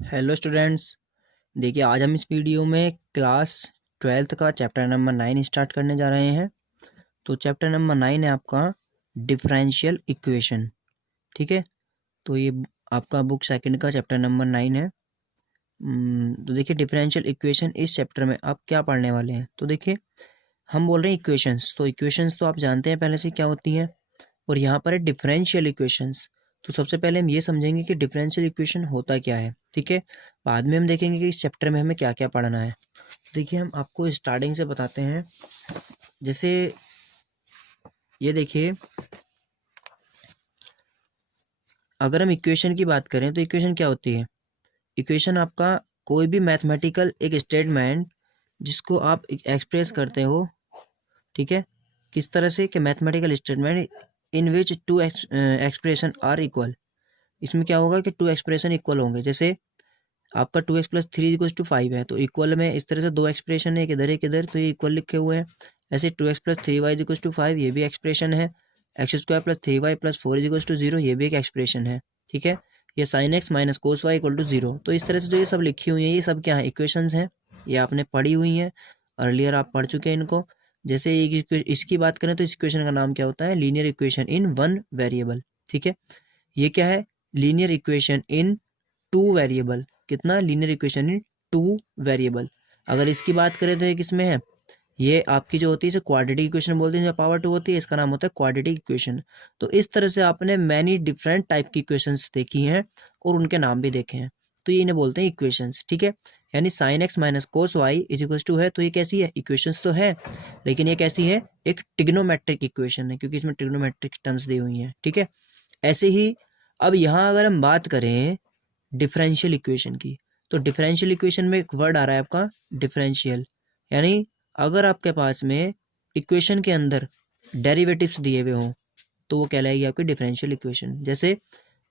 Hello students. देखिए आज हम इस वीडियो में क्लास 12th का चैप्टर नंबर 9 स्टार्ट करने जा रहे हैं। तो चैप्टर नंबर 9 है आपका डिफरेंशियल इक्वेशन। ठीक है, तो ये आपका बुक सेकंड का चैप्टर नंबर 9 है। तो देखिए डिफरेंशियल इक्वेशन इस चैप्टर में आप क्या पढ़ने वाले हैं। तो देखिए हम बोल रहे हैं इक्वेशंस, तो इक्वेशंस तो आप जानते हैं पहले से क्या होती हैं, और यहाँ पर है डिफरेंशियल इक्वेशंस। तो सबसे पहले हम ये समझेंगे कि डिफरेंशियल इक्वेशन होता क्या है। ठीक है, बाद में हम देखेंगे कि इस चैप्टर में हमें क्या क्या पढ़ना है। देखिए हम आपको स्टार्टिंग से बताते हैं। जैसे ये देखिए, अगर हम इक्वेशन की बात करें तो इक्वेशन क्या होती है। इक्वेशन आपका कोई भी मैथमेटिकल एक स्टेटमेंट जिसको आप एक्सप्रेस करते हो। ठीक है, किस तरह से कि mathematical statement in which two expression are equal. इसमें क्या होगा कि टू एक्सप्रेशन इक्वल होंगे। जैसे आपका 2x+3 = 5 है, तो इक्वल में इस तरह से दो एक्सप्रेशन है, एक इधर, तो ये इक्वल लिखे हुए हैं। ऐसे 2x+3y = 5 ये भी एक्सप्रेशन है। x² + 3y + 4 = 0 ये भी एक एक्सप्रेशन है। ठीक है, ये sin x - cos y = 0। तो इस तरह से जो ये सब लिखी हुई है ये सब क्या है, इक्वेशंस हैं। ये आपने पढ़ी हुई हैं, अर्लियर आप पढ़ चुके हैं इनको। जैसे इसकी बात करें तो इस इक्वेशन का नाम क्या होता है, linear equation in one variable. ठीक है, ये क्या है, linear equation in two variable. कितना, linear equation in two variable. अगर इसकी बात करें तो ये किसमें है, ये आपकी जो होती है इसे क्वाड्रेटिक इक्वेशन बोलते हैं, जो पावर 2 होती है इसका नाम होता है क्वाड्रेटिक इक्वेशन। तो इस तरह से आपने मैनी डिफरेंट टाइप की इक्वेशंस देखी हैं और उनके नाम भी देखे हैं, तो ये इन्हें बोलते हैं इक्वेशंस। ठीक है, यानी sin x - cos y = है, तो ये कैसी है, इक्वेशंस तो है, लेकिन ये कैसी है, एक ट्रिग्नोमेट्रिक इक्वेशन है, क्योंकि इसमें ट्रिग्नोमेट्रिक टर्म्स दी हुई हैं। ठीक है, ऐसे ही अब यहाँ अगर हम बात करें डिफरेंशियल इक्वेशन की, तो डिफरेंशियल इक्वेशन में एक वर्ड आ रहा है आपका डिफरेंशियल। यानी अगर आपके पास में इक्वेशन के अंदर डेरिवेटिव्स दिए हुए हों तो वो कहलाएगी आपकी डिफरेंशियल इक्वेशन। जैसे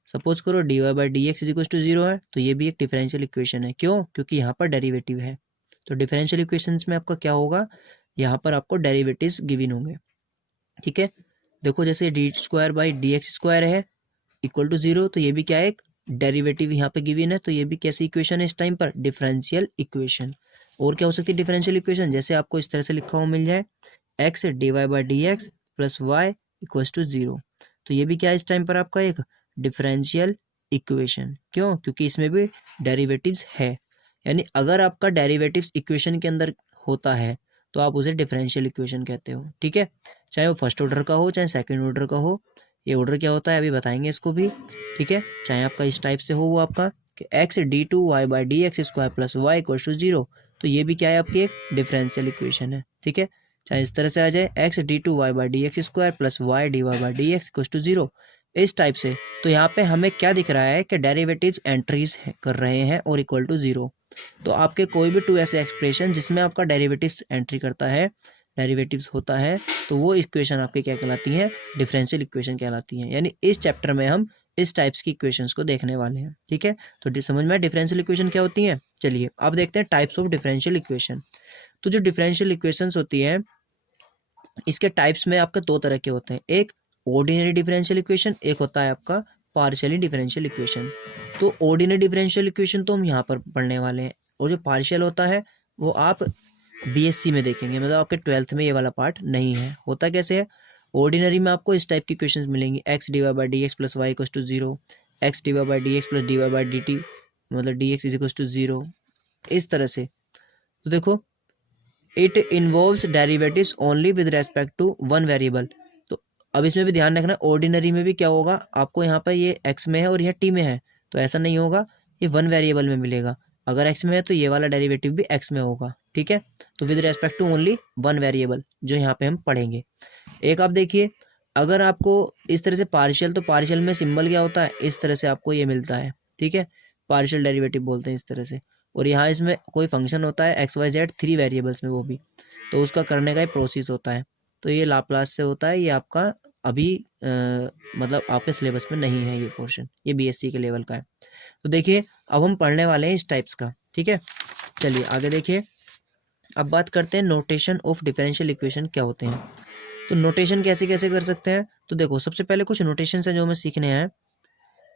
सपोज करो dy/dx = 0 है, तो ये भी एक डिफरेंशियल इक्वेशन है। क्यों, क्योंकि यहाँ पर डेरिवेटिव है। तो डिफरेंशियल इक्वेशंस में आपका क्या होगा, यहाँ पर आपको डेरिवेटिव्स गिवन होंगे। ठीक है, देखो जैसे d² / dx² है =0, तो ये भी क्या है, एक डेरिवेटिव यहाँ पे गिवन है, तो ये भी कैसी इक्वेशन है इस टाइम पर, डिफरेंशियल इक्वेशन। और क्या हो सकती है डिफरेंशियल इक्वेशन, जैसे आपको इस तरह से लिखा हुआ मिल जाए x dy/dx + y = 0, तो ये भी क्या है इस टाइम पर आपका एक डिफरेंशियल इक्वेशन। क्यों, क्योंकि इसमें भी डेरिवेटिव्स है। यानी अगर आपका डेरिवेटिव्स इक्वेशन के अंदर होता है तो आप उसे डिफरेंशियल इक्वेशन कहते हो। ठीक है, चाहे वो फर्स्ट ऑर्डर का हो चाहे सेकंड ऑर्डर का हो। ये ऑर्डर क्या होता है अभी बताएंगे इसको भी। ठीक है, चाहे आपका इस टाइप से हो वो आपका कि x d2y/dx² + y = 0, तो ये भी क्या है आपकी एक डिफरेंशियल इक्वेशन है। ठीक है, चाहे इस तरह से आ जाए x d2y/dx² + y dy/dx = 0, इस टाइप से। तो यहाँ पे हमें क्या दिख रहा है कि डेरिवेटिव्स एंट्रीज कर रहे हैं और इक्वल टू 0। तो आपके कोई भी टू ऐसे एक्सप्रेशन जिसमें आपका डेरिवेटिव्स एंट्री करता है, डेरिवेटिव्स होता है, तो वो इक्वेशन आपकी क्या कहलाती हैं, डिफरेंशियल इक्वेशन कहलाती हैं। यानी इस चैप्टर में हम इस टाइप्स की इक्वेशंस को देखने वाले हैं। ठीक है, तो समझ में डिफरेंशियल इक्वेशन क्या होती हैं। चलिए अब देखते हैं टाइप्स ऑफ डिफरेंशियल इक्वेशन। तो जो डिफरेंशियल इक्वेशंस होती हैं इसके टाइप्स में आपका दो तरह के होते हैं, एक ऑर्डिनरी डिफरेंशियल इक्वेशन, एक होता है आपका पार्शियली डिफरेंशियल इक्वेशन। तो ऑर्डिनरी डिफरेंशियल इक्वेशन तो हम यहाँ पर पढ़ने वाले हैं, और जो पार्शियल होता है वो आप बीएससी में देखेंगे, मतलब आपके 12th में ये वाला पार्ट नहीं है। होता कैसे है, ऑर्डिनरी में आपको इस टाइप की क्वेश्चंस मिलेंगी, x dy/dx + y = 0, x dy/dx + dy/dt मतलब dx = 0, इस तरह से। तो देखो it involves derivatives only with respect to one variable. तो अब इसमें भी ध्यान रखना, ऑर्डिनरी में भी क्या होगा, आपको यहाँ पर ये x में है और यह t में है, तो ऐसा नहीं होगा, ये वन वेरिएबल में मिलेगा। अगर x में है तो ये वाला डेरिवेटिव भी x में होगा। ठीक है, तो with respect to only one variable, जो यहाँ पे हम पढ़ेंगे। एक आप देखिए, अगर आपको इस तरह से पार्शियल, तो पार्शियल में सिंबल क्या होता है, इस तरह से आपको ये मिलता है। ठीक है, पार्शियल डेरिवेटिव बोलते हैं इस तरह से। और यहाँ इसमें कोई फंक्शन होता है XYZ 3 वेरिएबल्स में, वो भी तो उसका करने का ही प्रोसेस होता है। तो ये लाप्लास से होता है, ये आपका अभी मतलब आपके सिलेबस में नहीं है ये पोर्शन, ये बीएससी के लेवल का है। तो देखिए अब हम पढ़ने वाले हैं इस टाइप्स का। ठीक है, चलिए आगे देखिए। अब बात करते हैं नोटेशन ऑफ डिफरेंशियल इक्वेशन क्या होते हैं। तो नोटेशन कैसे कैसे कर सकते हैं, तो देखो सबसे पहले कुछ नोटेशन है जो हमें सीखने हैं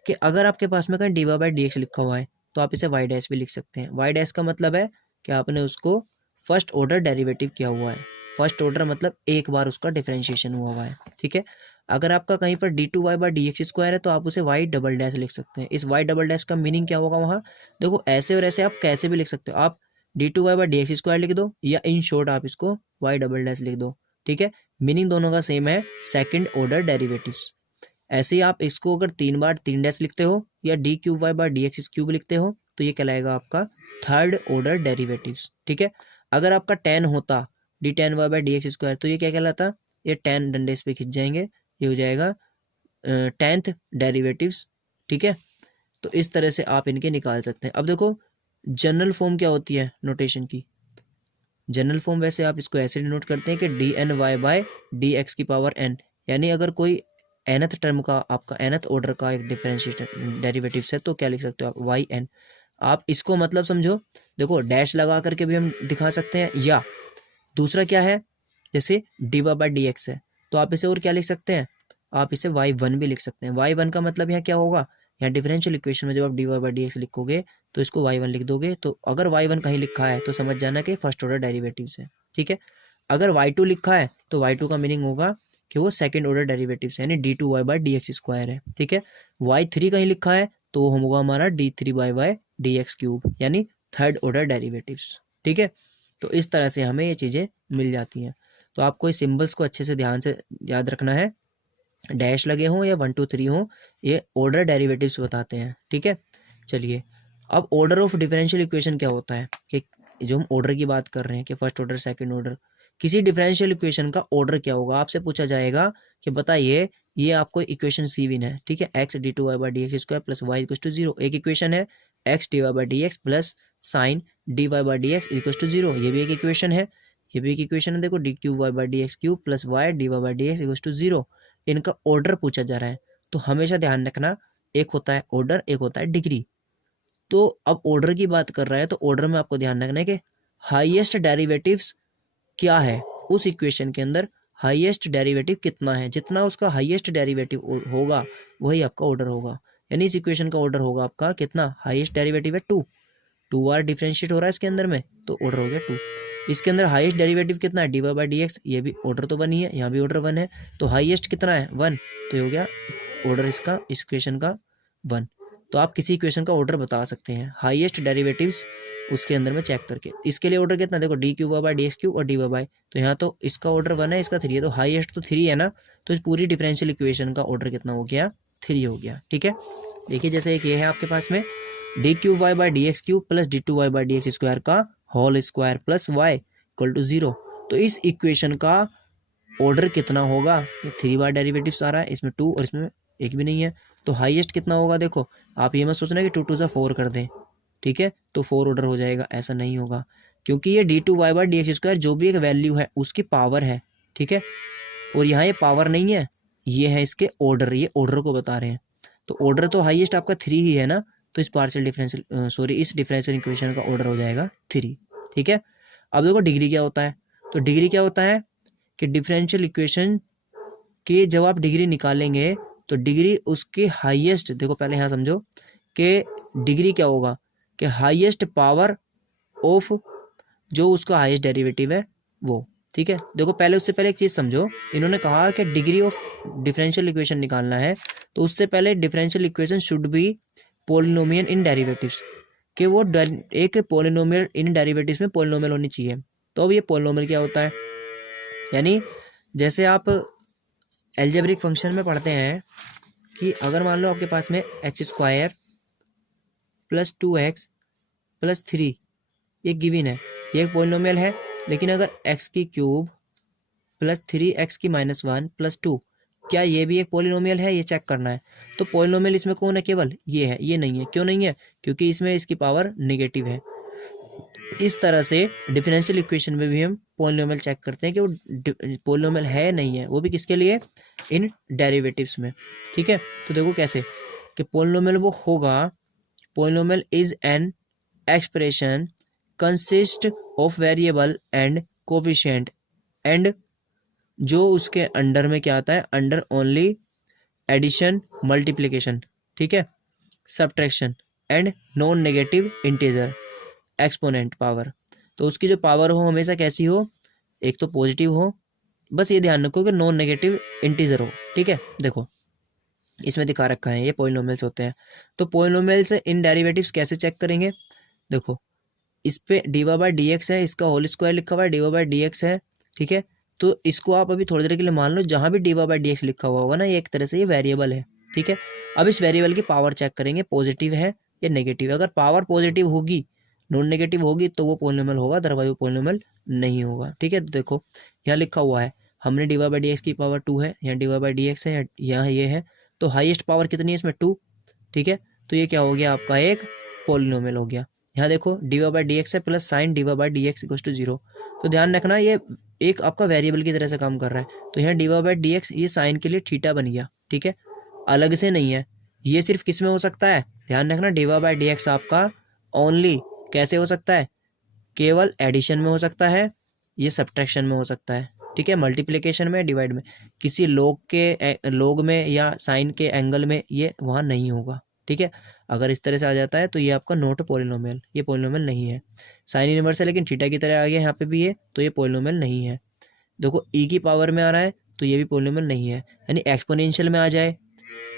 कि अगर आपके पास में कहीं dy/dx लिखा हुआ है, तो आप इसे y डैश भी लिख सकते हैं। y डैश का मतलब है कि आपने उसको फर्स्ट ऑर्डर डेरिवेटिव किया हुआ है। फर्स्ट ऑर्डर मतलब एक बार उसका डिफरेंशिएशन हुआ है, ठीक है। अगर आपका कहीं पर d2y/dx² है तो आप उसे y डबल डैश लिख सकते हैं। इस y डबल डैश का मीनिंग क्या होगा वहाँ, देखो ऐसे और ऐसे आप कैसे भी लिख सकते हो। आप d2y/dx² लिख दो या इन शॉर्ट आप इसको y डबल डैश लिख दो, ठीक है। मीनिंग दोनों का सेम है, सेकंड ऑर्डर डेरिवेटिव्स। ऐसे ही आप इसको अगर 3 बार 3 डैश लिखते हो या d3y/dx³ लिखते हो तो ये कहलाएगा आपका थर्ड ऑर्डर डेरिवेटिव्स, ठीक है। अगर आपका 10 होता d10y/dx² तो ये क्या कहलाता, ये 10 डंडे पे खिंच जाएंगे, ये हो जाएगा 10th डेरिवेटिव्स, ठीक है। तो इस तरह से आप इनके निकाल सकते हैं। अब देखो जनरल फॉर्म क्या होती है नोटेशन की। जनरल फॉर्म वैसे आप इसको ऐसे डिनोट करते हैं कि dny/dx⁴n, यानी अगर कोई nth टर्म का आपका nth ऑर्डर का एक डिफरेंशिएशन डेरिवेटिव्स है तो क्या लिख सकते हो आप yn। आप इसको मतलब समझो, देखो डैश लगा करके भी हम दिखा सकते हैं, या दूसरा क्या है, जैसे dy/dx है तो आप इसे और क्या लिख सकते हैं, आप इसे y1 भी लिख सकते हैं। y1 का मतलब यहाँ क्या होगा, यहाँ डिफरेंशियल इक्वेशन में जब आप dy/dx लिखोगे तो इसको y1 लिख दोगे, तो अगर y1 कहीं लिखा है तो समझ जाना कि फर्स्ट ऑर्डर डेरिवेटिव्स है, ठीक है। अगर y2 लिखा है तो y2 का मीनिंग होगा कि वो सेकंड ऑर्डर डेरिवेटिव्स है, यानी d2y/dx² है, ठीक है। y3 कहीं लिखा है तो वो होगा हमारा d3y/dx³ यानी थर्ड ऑर्डर डेरिवेटिव्स, ठीक है। तो इस तरह से हमें ये चीज़ें मिल जाती हैं। तो आपको इस सिंबल्स को अच्छे से ध्यान से याद रखना है, डैश लगे हों या 1 2 3 हों, ये ऑर्डर डेरिवेटिव्स बताते हैं, ठीक है। चलिए अब ऑर्डर ऑफ डिफरेंशियल इक्वेशन क्या होता है, कि जो हम ऑर्डर की बात कर रहे हैं कि फर्स्ट ऑर्डर सेकंड ऑर्डर, किसी डिफरेंशियल इक्वेशन का ऑर्डर क्या होगा, आपसे पूछा जाएगा कि बताइए ये आपको इक्वेशन C1 है, ठीक है। x d2y/dx² plus y equal to 0 एक इक्वेशन है, x dy/dx plus sine dy/dx equal to 0 ये भी एक इक्वेशन है, ये भी एक इक्वेशन है। देखो d3y/dx³ plus y dy/dx equal to 0, इनका ऑर्डर पूछा जा रहा है। तो हमेशा ध्यान रखना, एक होता है ऑर्डर, एक होता है डिग्री। तो अब ऑर्डर की बात कर रहा है तो ऑर्डर में आपको ध्यान रखना है कि हाईएस्ट डेरिवेटिव्स क्या है उस इक्वेशन के अंदर, हाईएस्ट डेरिवेटिव कितना है, जितना उसका हाईएस्ट डेरिवेटिव होगा वही आपका ऑर्डर होगा। यानी इस इक्वेशन का ऑर्डर होगा आपका कितना, हाईएस्ट डेरिवेटिव है 2 बार डिफरेंशिएट हो रहा है इसके अंदर में तो ऑर्डर हो गया 2। इसके अंदर हाईएस्ट डेरिवेटिव कितना है dy/dx, ये भी ऑर्डर तो 1 ही है, यहाँ भी ऑर्डर 1 है, तो हाईएस्ट कितना है 1, तो ये हो गया ऑर्डर इसका इस इक्वेशन का 1। तो आप किसी इक्वेशन का ऑर्डर बता सकते हैं हाईएस्ट डेरिवेटिव्स उसके अंदर में चेक करके। इसके लिए ऑर्डर कितना, देखो d3y/dx³ और dy, तो यहाँ तो इसका ऑर्डर 1 है, इसका 3 है, तो हाईएस्ट तो 3 है ना, तो इस पूरी डिफरेंशियल इक्वेशन का ऑर्डर कितना हो गया, 3 हो गया, ठीक है। देखिए जैसे एक ये है आपके पास में d3y/dx³ प्लस d2y/dx² का whole square plus y equal to 0, तो इस इक्वेशन का ऑर्डर कितना होगा, ये 3 बार डेरिवेटिव्स आ रहा है, इसमें 2 और इसमें एक भी नहीं है, तो हाईएस्ट कितना होगा। देखो आप ये मत सोचना कि 2 2 से 4 कर दें, ठीक है, तो 4 ऑर्डर हो जाएगा, ऐसा नहीं होगा, क्योंकि ये d2y/dx² जो भी एक वैल्यू है उसकी पावर है, ठीक है। और यहाँ ये पावर नहीं है, ये है इसके ऑर्डर, ये ऑर्डर को बता रहे हैं। तो ऑर्डर तो हाईएस्ट आपका 3 ही है ना, तो इस पार्शियल डिफरेंशियल इस डिफरेंशियल इक्वेशन का ऑर्डर हो जाएगा 3, ठीक है। अब देखो डिग्री क्या होता है, तो डिग्री क्या होता है कि डिफरेंशियल इक्वेशन की जब आप डिग्री निकालेंगे तो डिग्री उसके हाईएस्ट, देखो पहले यहाँ समझो कि डिग्री क्या होगा कि हाईएस्ट पावर ऑफ जो उसका हाईएस्ट डेरिवेटिव है वो, ठीक है। देखो पहले उससे पहले एक चीज़ समझो, इन्होंने कहा कि डिग्री ऑफ डिफरेंशियल इक्वेशन निकालना है तो उससे पहले differential equation should be polynomial in derivatives, कि वो एक पॉलिनोमियल इन डेरिवेटिव्स में पॉलिनोमियल होनी चाहिए। तो अब ये पॉलिनोमियल क्या होता है, यानी जैसे आप एल्जेब्रिक फंक्शन में पढ़ते हैं कि अगर मान लो आपके पास में x² प्लस 2x प्लस 3 ये गिवन है, ये एक पॉलिनोमियल है, लेकिन अगर x³ प्लस 3x⁻1 प्लस 2, क्या ये भी एक पॉलिनोमियल है, ये चेक करना है। तो पॉलिनोमियल इसमें कौन है, केवल ये है, ये नहीं है। क्यों नहीं है, क्योंकि इसमें इसकी पावर नेगेटिव है। इस तरह से डिफरेंशियल इक्वेशन में भी हम पॉलिनोमियल चेक करते हैं कि वो पॉलिनोमियल है नहीं है, वो भी किसके लिए, इन डेरिवेटिव्स में, ठीक है। तो देखो कैसे कि पॉलिनोमियल वो होगा, polynomial is an expression consist of variable and coefficient and जो उसके अंडर में क्या आता है, अंडर ओनली एडिशन मल्टीप्लिकेशन, ठीक है, subtraction and non negative integer exponent power. तो उसकी जो पावर हो हमेशा कैसी हो, एक तो पॉजिटिव हो, बस ये ध्यान रखो कि नॉन नेगेटिव इंटीजर हो। ठीक है, देखो इसमें दिखा रखा है ये पॉलिनोमियल्स होते हैं। तो पॉलिनोमियल्स इन डेरिवेटिव्स कैसे चेक करेंगे, देखो इस पे डीवा बाय डी एक्स है, इसका होल स्क्वायर लिखा हुआ है, डीवा बाय डी एक्स है। ठीक है, तो इसको आप अभी थोड़ी देर के लिए मान लो, जहाँ भी डीवा बाय डी एक्स लिखा हुआ होगा ना, ये एक तरह से ये वेरिएबल है। ठीक है, अब इस वेरिएबल की पावर चेक करेंगे, पॉजिटिव है या नेगेटिव है। अगर पावर पॉजिटिव होगी, नॉन नेगेटिव होगी, तो वो पॉलिनोमियल होगा, अदरवाइज वो पॉलिनोमियल नहीं होगा। ठीक है, तो देखो यहाँ लिखा हुआ है, हमने डीवा बाय डी एक्स की पावर 2 है, यहाँ डीवा बाय डी एक्स है, यहाँ ये है, तो हाईएस्ट पावर कितनी है इसमें 2। ठीक है, तो ये क्या हो गया आपका एक पॉलिनोमियल हो गया। यहाँ देखो डीवा बाय डी एक्स है plus sine d y by d x equal to 0। तो ध्यान रखना ये एक आपका वेरिएबल की तरह से काम कर रहा है। तो यहाँ डीवा बाय डी एक्स ये साइन के लिए थीटा बन गया। ठीक है, अलग से नहीं है, ये सिर्फ किस में हो सकता है, ध्यान रखना डीवा बाय डी एक्स आपका ओनली कैसे हो सकता है, केवल एडिशन में हो सकता है, ये सब्ट्रैक्शन में हो सकता है। ठीक है, मल्टीप्लिकेशन में, डिवाइड में, किसी लोग में या साइन के एंगल में ये वहाँ नहीं होगा। ठीक है, अगर इस तरह से आ जाता है तो ये आपका नॉट पॉलिनोमियल, ये पॉलिनोमियल नहीं है। साइन इनवर्स है लेकिन थीटा की तरह आ गया यहाँ पे भी ये, तो ये पॉलिनोमियल नहीं है। देखो ई की पावर में आ रहा है तो ये भी पॉलिनोमियल नहीं है। यानी एक्सपोनेंशियल में आ जाए,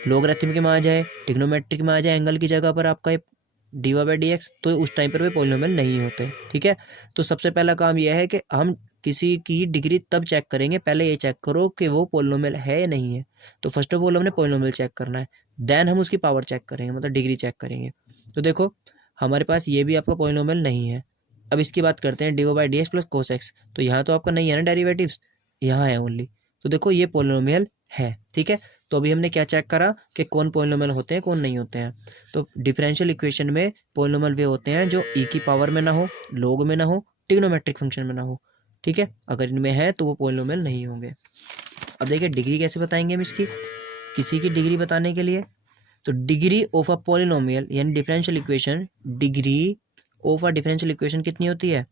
लोगरिथमिक में आ जाए, ट्रिग्नोमेट्रिक में आ जाए, एंगल की जगह पर आपका डीवा बाय डी एक्स, तो उस टाइम पर वे पॉलिनोमियल नहीं होते। ठीक है, तो सबसे पहला काम यह है कि हम किसी की डिग्री तब चेक करेंगे, पहले ये चेक करो कि वो पॉलिनोमियल है या नहीं है। तो फर्स्ट ऑफ ऑल हमने पॉलिनोमियल चेक करना है, देन हम उसकी पावर चेक करेंगे, मतलब डिग्री चेक करेंगे। तो देखो हमारे पास ये भी आपका पॉलिनोमियल नहीं है। अब इसकी बात करते हैं, d y by d x plus cos x, तो यहाँ तो आपका नहीं है ना डेरिवेटिव्स, यहाँ है ओनली। तो देखो ये पॉलिनोमियल है। ठीक है, तो अभी हमने क्या चेक करा कि कौन पॉलिनोमियल होते हैं कौन नहीं होते हैं। तो डिफरेंशियल इक्वेशन में पॉलिनोमियल वे होते हैं जो ई की पावर में ना हो, लोग में ना हो, ट्रिग्नोमेट्रिक फंक्शन में ना हो। ठीक है, अगर इनमें है तो वो पॉलिनोमियल नहीं होंगे। अब देखिए डिग्री कैसे बताएंगे हम इसकी, किसी की डिग्री बताने के लिए, तो डिग्री ऑफ अ पॉलिनोमियल यानी differential equation, degree of a differential equation कितनी होती है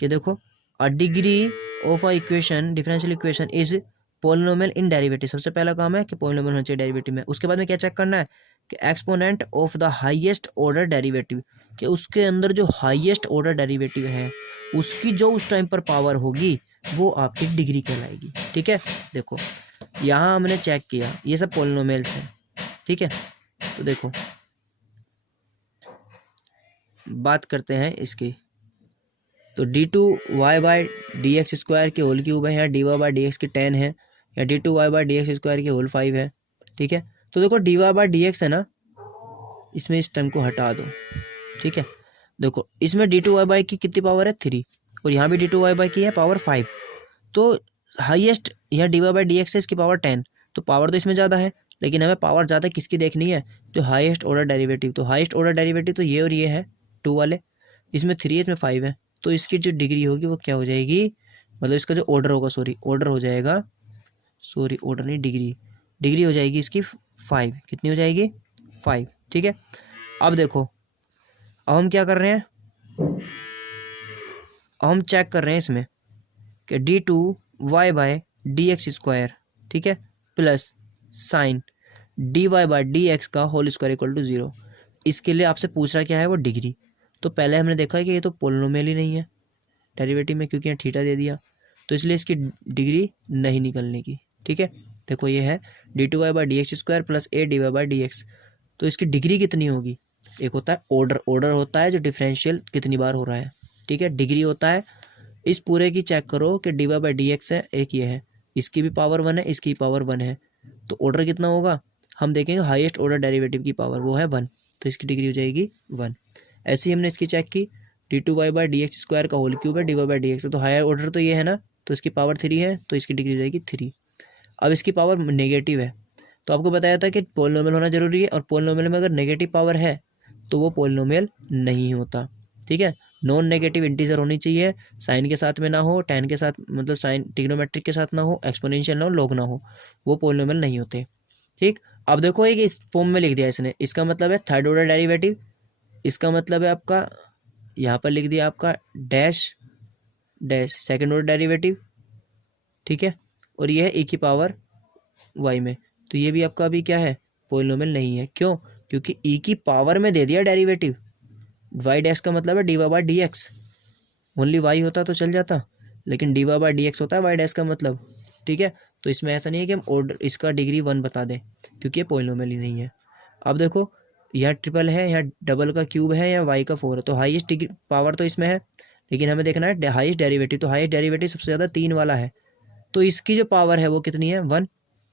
कि देखो a degree of a equation, differential equation is polynomial in derivative. सबसे पहला काम है कि पॉलिनोमियल होना चाहिए डेरिवेटिव में। उसके बाद में क्या चेक करना है कि exponent of the highest order derivative, कि उसके अंदर जो हाईएस्ट ऑर्डर डेरिवेटिव है उसकी जो उस टाइम पर पावर होगी वो आपकी डिग्री कहलाएगी। ठीक है, देखो यहाँ हमने चेक किया ये सब पॉलिनोमियल्स हैं। ठीक है, तो देखो बात करते हैं इसकी, तो d two y by d x square की होल क्यूब है, यहाँ d y by d x की 10 है, या d two y by d x square की होल 5 है। ठीक है, तो देखो d y by d x है ना, इसमें इस टर्म को हटा दो। ठीक है, देखो इसमें डी टू वाई बाय की कितनी पावर है 3, और यहाँ भी डी टू वाई बाय की है पावर 5। तो हाईएस्ट यहाँ d y by d x है, इसकी पावर 10, तो पावर तो इसमें ज़्यादा है, लेकिन हमें पावर ज़्यादा किसकी देखनी है, जो हाईएस्ट ऑर्डर डेरिवेटिव। तो हाईएस्ट ऑर्डर डेरिवेटिव तो ये और ये है 2 वाले, इसमें 3 है इसमें 5 है, तो इसकी जो डिग्री होगी वो क्या हो जाएगी, मतलब इसका जो ऑर्डर होगा, ऑर्डर हो जाएगा, ऑर्डर नहीं डिग्री, डिग्री हो जाएगी इसकी 5। कितनी हो जाएगी 5। ठीक है, अब देखो अब हम क्या कर रहे हैं, हम चेक कर रहे हैं इसमें कि d two y by d x square, ठीक है, plus sine d y by d x का होल स्क्वायर इक्वल टू 0। इसके लिए आपसे पूछ रहा क्या है वो डिग्री। तो पहले हमने देखा है कि ये तो पॉलिनोमियल ही नहीं है डेरिवेटिव में, क्योंकि यहाँ थीटा दे दिया, तो इसलिए इसकी डिग्री नहीं निकलने की। ठीक है, देखो ये है d two y by d x square plus a d y by d x, तो इसकी डिग्री कितनी होगी, एक होता है ऑर्डर होता है जो डिफरेंशियल कितनी बार हो रहा है। ठीक है, डिग्री होता है इस पूरे की चेक करो कि d y by d x है, एक ये है, इसकी भी पावर 1 है, इसकी पावर 1 है, तो ऑर्डर कितना होगा, हम देखेंगे हाईएस्ट ऑर्डर डेरिवेटिव की पावर वो है 1, तो इसकी डिग्री हो जाएगी 1। ऐसे ही हमने इसकी चेक की, d two y by d x square का होल क्यूब है, d y by d x, तो हायर ऑर्डर तो ये है ना, तो इसकी पावर 3 है, तो इसकी डिग्री हो जाएगी 3। अब इसकी पावर नेगेटिव है, तो आपको बताया था कि पॉलिनोमियल होना जरूरी है, और पॉलिनोमियल में अगर नेगेटिव पावर है तो वो पॉलिनोमियल नहीं होता। ठीक है, नॉन नेगेटिव इंटीजर होनी चाहिए, साइन के साथ में ना हो, टेन के साथ, मतलब साइन ट्रिग्नोमेट्रिक के साथ ना हो, एक्सपोनेंशियल ना हो, लॉग ना हो, वो पॉलिनोमियल नहीं होते। ठीक, अब देखो एक इस फॉर्म में लिख दिया इसने, इसका मतलब है थर्ड ऑर्डर डेरिवेटिव, इसका मतलब है आपका यहाँ पर लिख दिया आपका dash dash second order derivative. ठीक है, और ये है e की पावर y में, तो ये भी आपका अभी क्या है पॉलिनोमियल नहीं है। क्यों, क्योंकि ई की पावर में दे दिया डेरिवेटिव। वाई डैश का मतलब है d y by d x. Only y होता तो चल जाता, लेकिन d y by d x होता है वाई डैश का मतलब, ठीक है। तो इसमें ऐसा नहीं है कि हम ऑर्डर इसका डिग्री 1 बता दें, क्योंकि ये पॉलिनोमियल ही नहीं है। अब देखो, यहाँ ट्रिपल है, यहाँ डबल का क्यूब है, या वाई का 4 है, तो हाईएस्ट डिग्री पावर तो इसमें है, लेकिन हमें देखना है हाईएस्ट डेरिवेटिव। तो हाईएस्ट डेरिवेटिव सबसे ज़्यादा 3 वाला है, तो इसकी जो पावर है वो कितनी है, 1।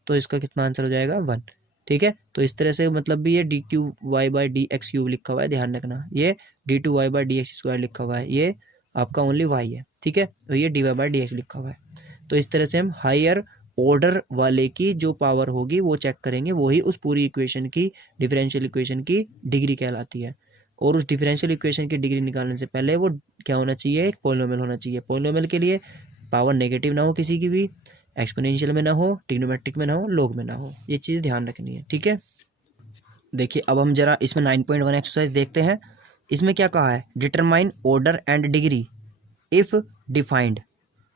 तो इसका कितना आंसर हो जाएगा, 1, ठीक है। तो इस तरह से मतलब भी ये d q y by d x cube लिखा हुआ है, ध्यान रखना। ये d two y by d x square लिखा हुआ है, ये आपका ओनली वाई है, ठीक है। तो ये d y by d x लिखा हुआ है। तो इस तरह से हम हायर ऑर्डर वाले की जो पावर होगी वो चेक करेंगे, वही उस पूरी इक्वेशन की, डिफरेंशियल इक्वेशन की डिग्री कहलाती है। और उस डिफरेंशियल इक्वेशन की डिग्री निकालने से पहले वो क्या होना चाहिए, एक पॉलिनोमियल होना चाहिए। पॉलिनोमियल के लिए पावर नेगेटिव ना हो किसी की भी, एक्सपोनेंशियल में ना हो, ट्रिग्नोमेट्रिक में ना हो, लॉग में ना हो, ये चीज़ ध्यान रखनी है, ठीक है। देखिए अब हम जरा इसमें 9.1 एक्सरसाइज देखते हैं। इसमें क्या कहा है, determine order and degree if defined.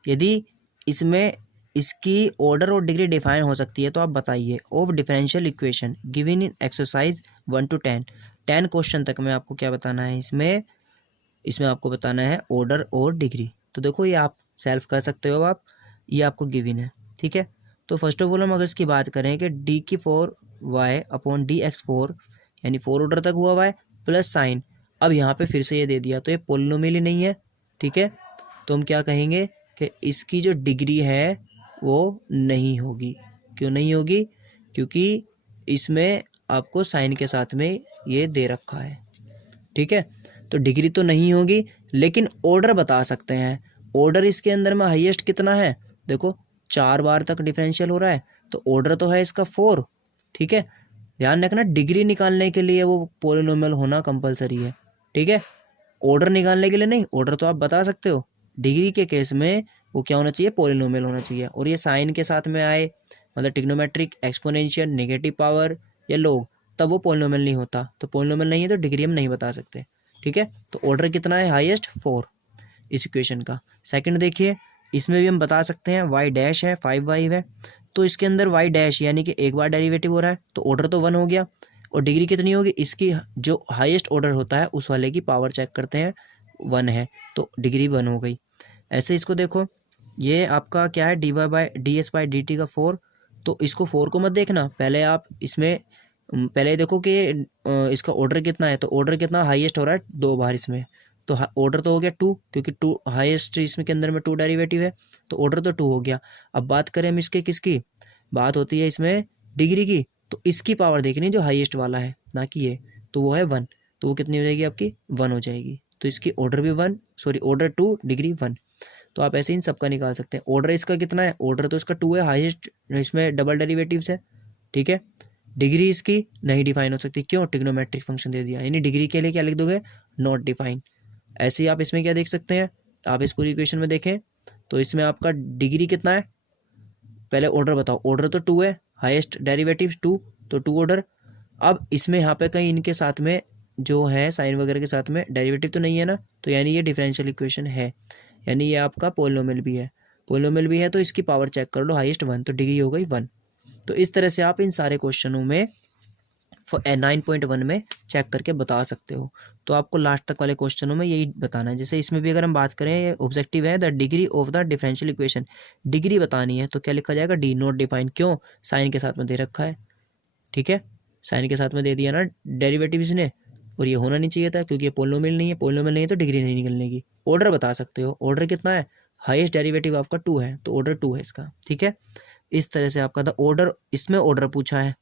यदि इसमें इसकी ऑर्डर और डिग्री डिफाइन हो सकती है तो आप बताइए। Of differential equation given in exercise 1 to 10 question तक में आपको क्या बताना है, इसमें आपको बताना है ऑर्डर और डिग्री। तो देखो ये आप सेल्फ कर सकते हो आप, ये आपको गिवन है, ठीक है। तो फर्स्ट ऑफ ऑल हम अगर इसकी बात करें कि डी की 4y अपॉन डी एक्स 4, यानी 4 ऑर्डर तक हुआ y प्लस साइन। अब यहाँ पे फिर से ये दे दिया, तो ये पॉलिनोमियल ही नहीं है, ठीक है। तो हम क्या कहेंगे कि इसकी जो डिग्री है वो नहीं होगी। क्यों नहीं होगी, क्योंकि इसमें आपको साइन के साथ में ये दे रखा है, ठीक है। तो डिग्री तो नहीं होगी, लेकिन ऑर्डर बता सकते हैं। ऑर्डर इसके अंदर में हाईएस्ट कितना है, देखो 4 बार तक डिफरेंशियल हो रहा है, तो ऑर्डर तो है इसका 4, ठीक है। ध्यान रखना, डिग्री निकालने के लिए वो पॉलिनोमियल होना कंपलसरी है, ठीक है। ऑर्डर निकालने के लिए नहीं, ऑर्डर तो आप बता सकते हो, डिग्री के केस में वो क्या होना चाहिए, पॉलिनोमियल होना चाहिए। और ये साइन के साथ में आए, मतलब ट्रिग्नोमेट्रिक, एक्सपोनेंशियल, नेगेटिव पावर या लॉग, तब वो पॉलिनोमियल नहीं होता। तो पॉलिनोमियल नहीं है तो डिग्री हम नहीं बता सकते, ठीक है। तो ऑर्डर कितना है, हाईएस्ट 4 इस इक्वेशन का। सेकंड देखिए, इसमें भी हम बता सकते हैं वाई डैश है 5y है, तो इसके अंदर वाई डैश यानी कि एक बार डेरिवेटिव हो रहा है, तो ऑर्डर तो 1 हो गया। और डिग्री कितनी होगी, इसकी जो हाईएस्ट ऑर्डर होता है उस वाले की पावर चेक करते हैं, 1 है, तो डिग्री 1 हो गई। ऐसे इसको देखो, ये आपका क्या है, d y by d s by d t का 4। तो इसको 4 को मत देखना, पहले आप इसमें पहले देखो कि इसका ऑर्डर कितना है। तो ऑर्डर कितना हाईएस्ट हो रहा है 2 बार इसमें, तो ऑर्डर तो हो गया 2, क्योंकि 2 हाईएस्ट इसमें के अंदर में 2 डेरिवेटिव है, तो ऑर्डर तो 2 हो गया। अब बात करें हम इसके किसकी, बात होती है इसमें डिग्री की। तो इसकी पावर देखनी जो हाईएस्ट वाला है, ना कि ये, तो वो है 1, तो वो कितनी हो जाएगी आपकी, 1 हो जाएगी। तो इसकी ऑर्डर भी 1, सॉरी ऑर्डर 2, डिग्री 1। तो आप ऐसे इन सबका निकाल सकते हैं। ऑर्डर इसका कितना है, ऑर्डर तो इसका 2 है, हाईएस्ट इसमें डबल डेरिवेटिव्स है, ठीक है। डिग्री इसकी नहीं डिफाइन हो सकती, क्यों, ट्रिग्नोमेट्रिक फंक्शन दे दिया, यानी डिग्री के लिए क्या लिख दोगे, नॉट डिफाइन। ऐसे ही आप इसमें क्या देख सकते हैं, आप इस पूरी इक्वेशन में देखें तो इसमें आपका डिग्री कितना है, पहले ऑर्डर बताओ। ऑर्डर तो 2 है, हाईएस्ट डेरिवेटिव 2, तो 2 ऑर्डर। अब इसमें यहाँ पे कहीं इनके साथ में जो है साइन वगैरह के साथ में डेरिवेटिव तो नहीं है ना, तो यानी ये डिफरेंशियल इक्वेशन है, यानी ये आपका पॉलिनोमियल भी है। पॉलिनोमियल भी है तो इसकी पावर चेक कर लो, हाईएस्ट 1, तो डिग्री हो गई 1। तो इस तरह से आप इन सारे क्वेश्चनों में 9.1 में चेक करके बता सकते हो। तो आपको लास्ट तक वाले क्वेश्चनों में यही बताना है। जैसे इसमें भी अगर हम बात करें, ऑब्जेक्टिव है the degree of the differential equation, degree बतानी है, तो क्या लिखा जाएगा, डी नॉट डिफाइन। क्यों, साइन के साथ में दे रखा है, ठीक है, साइन के साथ में दे दिया ना डेरिवेटिव इसने, और ये होना नहीं चाहिए था क्योंकि ये पॉलिनोमियल नहीं है, पॉलिनोमियल नहीं है तो डिग्री नहीं निकलने की। ऑर्डर बता सकते हो, ऑर्डर कितना है, हाईएस्ट डेरिवेटिव आपका 2 है, तो ऑर्डर 2 है इसका, ठीक है। इस तरह से आपका द ऑर्डर, इसमें ऑर्डर पूछा है,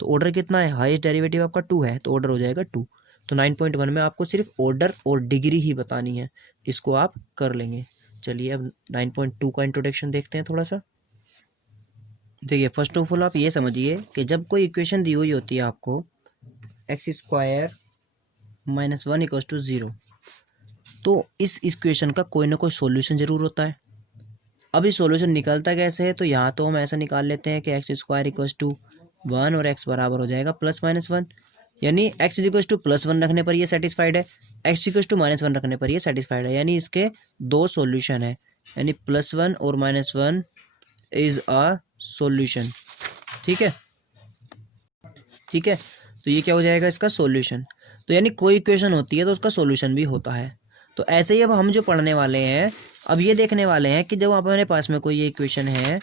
तो ऑर्डर कितना है, हाईएस्ट डेरिवेटिव आपका 2 है, तो ऑर्डर हो जाएगा 2। तो 9.1 में आपको सिर्फ ऑर्डर और डिग्री ही बतानी है, इसको आप कर लेंगे। चलिए अब 9.2 का इंट्रोडक्शन देखते हैं थोड़ा सा। देखिए फर्स्ट ऑफ ऑल आप ये समझिए कि जब कोई इक्वेशन दी हुई होती है आपको x² - 1 = 0, तो इस इक्वेशन का कोई ना कोई सॉल्यूशन ज़रूर होता है। अब इस सॉल्यूशन निकलता कैसे है, तो यहाँ तो हम ऐसा निकाल लेते हैं कि x² = 1 और x बराबर हो जाएगा +-1, यानी x = +1 रखने पर ये सेटिस्फाइड है, x = -1 रखने पर ये सेटिस्फाइड है, यानी इसके 2 सॉल्यूशन है, यानी +1 और -1 इज़ अ सॉल्यूशन, ठीक है, ठीक है। तो ये क्या हो जाएगा इसका सॉल्यूशन। तो यानी कोई इक्वेशन होती है तो उसका सॉल्यूशन भी होता है। तो ऐसे ही अब हम जो पढ़ने वाले हैं, अब ये देखने वाले हैं कि जब हमारे पास में कोई ये इक्वेशन है,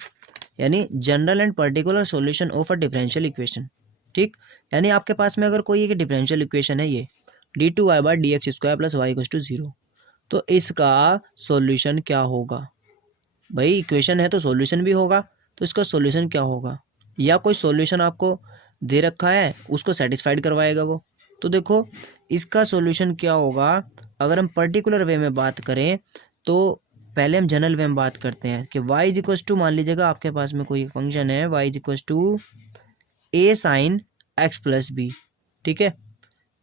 यानी general and particular solution of a differential equation, ठीक। यानी आपके पास में अगर कोई एक डिफरेंशियल इक्वेशन है ये d2y/dx² + y = 0, तो इसका सॉल्यूशन क्या होगा। भाई इक्वेशन है तो सॉल्यूशन भी होगा, तो इसका सॉल्यूशन क्या होगा। या कोई सॉल्यूशन आपको दे रखा है उसको सेटिस्फाइड करवाएगा वो। तो देखो इसका सॉल्यूशन क्या होगा। अगर हम पर्टिकुलर वे में बात करें तो पहले हम जनरल वे में बात करते हैं कि y = मान लीजिएगा आपके पास में कोई फंक्शन है y = a sin x + b, ठीक है।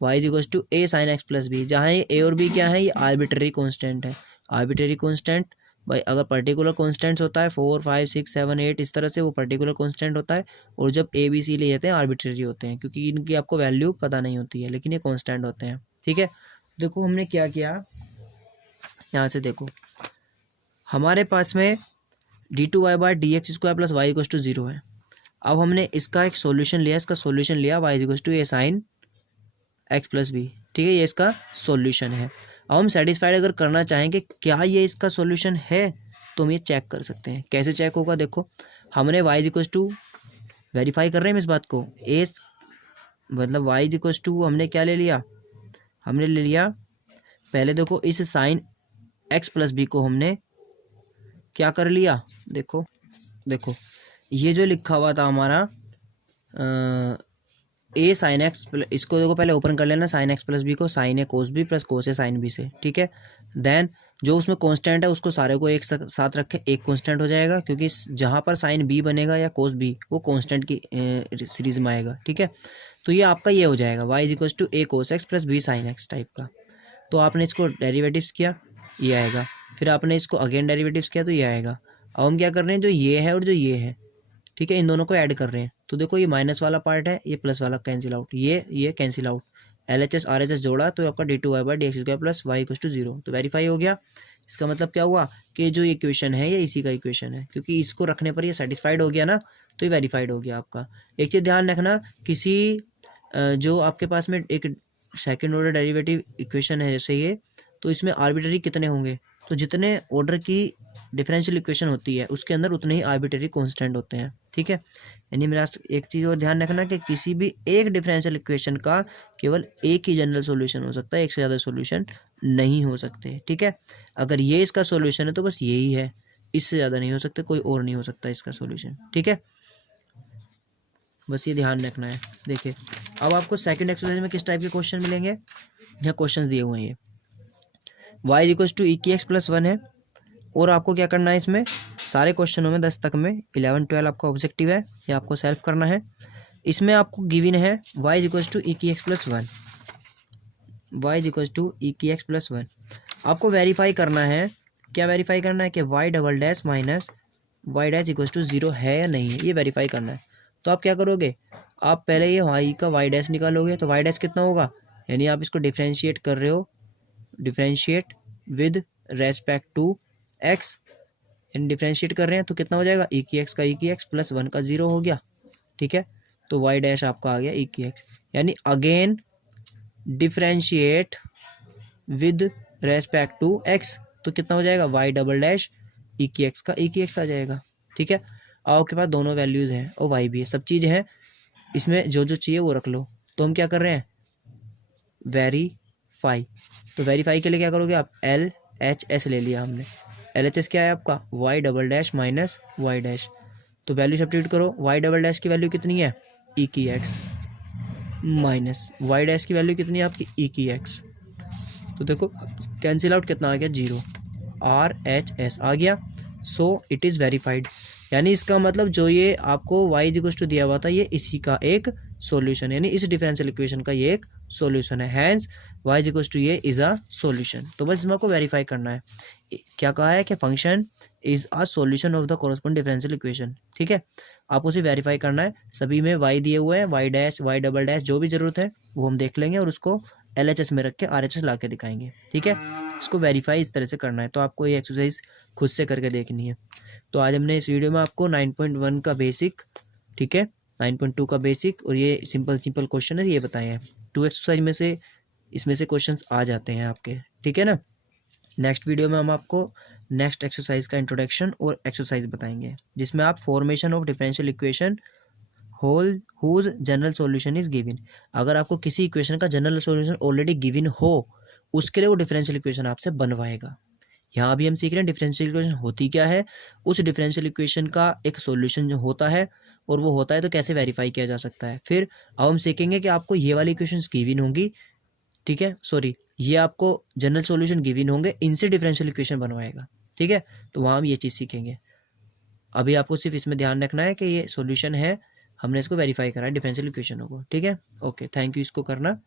y = a sin x + b, जहाँ ये a और b क्या है, ये आर्बिट्रेरी कॉन्स्टेंट है। आर्बिट्रेरी कॉन्स्टेंट भाई अगर पर्टिकुलर कॉन्स्टेंट्स होता है 4 5 6 7 8 इस तरह से वो पर्टिकुलर कॉन्स्टेंट होता है, और जब ए बी सी ले जाते हैं आर्बिट्रेरी होते हैं, क्योंकि इनकी आपको वैल्यू पता नहीं होती है, लेकिन ये कॉन्स्टेंट होते हैं, ठीक है। देखो हमने क्या किया, यहाँ से देखो हमारे पास में d2y/dx² + y = 0 है। अब हमने इसका एक सॉल्यूशन लिया, इसका सॉल्यूशन लिया y = a sin x + b, ठीक है, ये इसका सॉल्यूशन है। अब हम सेटिस्फाइड अगर करना चाहें कि क्या ये इसका सॉल्यूशन है, तो हम ये चेक कर सकते हैं। कैसे चेक होगा, देखो हमने y = वेरीफाई कर रहे हैं इस बात को, ए मतलब y = हमने क्या ले लिया, हमने ले लिया पहले देखो इस साइन x + b को हमने क्या कर लिया, देखो देखो ये जो लिखा हुआ था हमारा a sin x, इसको देखो पहले ओपन कर लेना, sin x + b को sin a cos b + cos a sin b से, ठीक है। देन जो उसमें कांस्टेंट है उसको सारे को एक साथ रखें, एक कांस्टेंट हो जाएगा, क्योंकि जहाँ पर sin b बनेगा या cos b वो कांस्टेंट की सीरीज में आएगा, ठीक है। तो ये आपका ये हो जाएगा y = a cos x + b sin x type का। तो आपने इसको डेरिवेटिव्स किया, ये आएगा, फिर आपने इसको अगेन डेरिवेटिव्स किया तो ये आएगा। अब हम क्या कर रहे हैं, जो ये है और जो ये है, ठीक है, इन दोनों को ऐड कर रहे हैं। तो देखो ये माइनस वाला पार्ट है, ये प्लस वाला कैंसिल आउट, ये कैंसिल आउट, LHS RHS जोड़ा तो आपका d2y/dx² + y = 0, तो वेरीफाई हो गया। इसका मतलब क्या हुआ कि जो ये इक्वेशन है ये इसी का इक्वेशन है, क्योंकि इसको रखने पर ये सेटिस्फाइड हो गया ना, तो ये वेरीफाइड हो गया आपका। एक चीज़ ध्यान रखना, किसी जो आपके पास में एक सेकेंड ऑर्डर डेरिवेटिव इक्वेशन है जैसे ये, तो इसमें आर्बिट्ररी कितने होंगे, तो जितने ऑर्डर की डिफरेंशियल इक्वेशन होती है उसके अंदर उतने ही आर्बिट्ररी कांस्टेंट होते हैं, ठीक है। यानी मेरा एक चीज़ और ध्यान रखना कि किसी भी एक डिफरेंशियल इक्वेशन का केवल एक ही जनरल सॉल्यूशन हो सकता है, एक से ज़्यादा सॉल्यूशन नहीं हो सकते, ठीक है। अगर ये इसका सॉल्यूशन है तो बस यही है, इससे ज़्यादा नहीं हो सकते, कोई और नहीं हो सकता इसका सॉल्यूशन, ठीक है। बस ये ध्यान रखना है। देखिए अब आपको सेकंड एक्सरसाइज में किस टाइप के क्वेश्चन मिलेंगे, यहाँ क्वेश्चंस दिए हुए हैं, ये y = e + x + 1 है, और आपको क्या करना है, इसमें सारे क्वेश्चनों में 10 तक में 11 12 आपका ऑब्जेक्टिव है, ये आपको सेल्फ करना है। इसमें आपको गिवन है y = e + x + 1, y = e + x + 1। आपको वेरीफाई करना है, क्या वेरीफाई करना है कि y डबल डैश = 0 है या नहीं है, ये वेरीफाई करना है। तो आप क्या करोगे, आप पहले ये y का y डैश निकालोगे, तो y डैश कितना होगा, यानी आप इसको डिफ्रेंशिएट कर रहे हो, differentiate with respect to x, यानी डिफ्रेंशिएट कर रहे हैं तो कितना हो जाएगा, e की x का e की x + 1 का 0 हो गया, ठीक है। तो y डैश आपका आ गया e की x, यानी again differentiate with respect to x, तो कितना हो जाएगा y डबल डैश e की x का e की x आ जाएगा, ठीक है। आपके पास दोनों वैल्यूज़ हैं और y भी है, सब चीज़ है, इसमें जो जो चाहिए वो रख लो। तो हम क्या कर रहे हैं, वेरीफाई। तो वेरीफाई के लिए क्या करोगे आप, LHS ले लिया हमने, LHS क्या है आपका y double dash minus y dash, तो वैल्यू सब्स्टिट्यूट करो, y डबल डैश की वैल्यू कितनी है e की x माइनस y डैश की वैल्यू कितनी है आपकी e की x, तो देखो कैंसिल आउट कितना आ गया 0, RHS आ गया। सो इट इज़ वेरीफाइड, यानी इसका मतलब जो ये आपको y = दिया हुआ था ये इसी का एक सॉल्यूशन, यानी इस डिफरेंशियल इक्वेशन का ये एक सॉल्यूशन है, हैंस y = ये इज़ अ सॉल्यूशन। तो बस इसमें आपको वेरीफाई करना है, क्या कहा है कि function is a solution of the corresponding differential equation, ठीक है। आपको उसे वेरीफाई करना है, सभी में y दिए हुए हैं, y dash y double dash जो भी ज़रूरत है वो हम देख लेंगे और उसको LHS में रख के RHS ला के दिखाएंगे, ठीक है। इसको वेरीफाई इस तरह से करना है, तो आपको ये एक्सरसाइज खुद से करके देखनी है। तो आज हमने इस वीडियो में आपको 9.1 का बेसिक, ठीक है, 9.2 का बेसिक, और ये सिंपल सिंपल क्वेश्चन है ये बताए हैं। 2 एक्सरसाइज में से इसमें से क्वेश्चंस आ जाते हैं आपके, ठीक है ना। नेक्स्ट वीडियो में हम आपको नेक्स्ट एक्सरसाइज का इंट्रोडक्शन और एक्सरसाइज बताएंगे, जिसमें आप formation of differential equation whole whose general solution is given. अगर आपको किसी इक्वेशन का जनरल सॉल्यूशन ऑलरेडी गिवन हो, उसके लिए वो डिफरेंशियल इक्वेशन आपसे बनवाएगा। यहाँ भी हम सीख रहे हैं डिफरेंशियल इक्वेशन होती क्या है, उस डिफरेंशियल इक्वेशन का एक सॉल्यूशन जो होता है, और वो होता है तो कैसे वेरीफाई किया जा सकता है। फिर अब हम सीखेंगे कि आपको ये वाली इक्वेशंस गिवन होंगी, ठीक है, सॉरी, ये आपको जनरल सॉल्यूशन गिवन होंगे, इनसे डिफरेंशियल इक्वेशन बनवाएगा, ठीक है। तो वहाँ हम ये चीज़ सीखेंगे। अभी आपको सिर्फ इसमें ध्यान रखना है कि ये सॉल्यूशन है, हमने इसको वेरीफाई करा है डिफरेंशियल इक्वेशनों को, ठीक है। ओके, थैंक यू, इसको करना।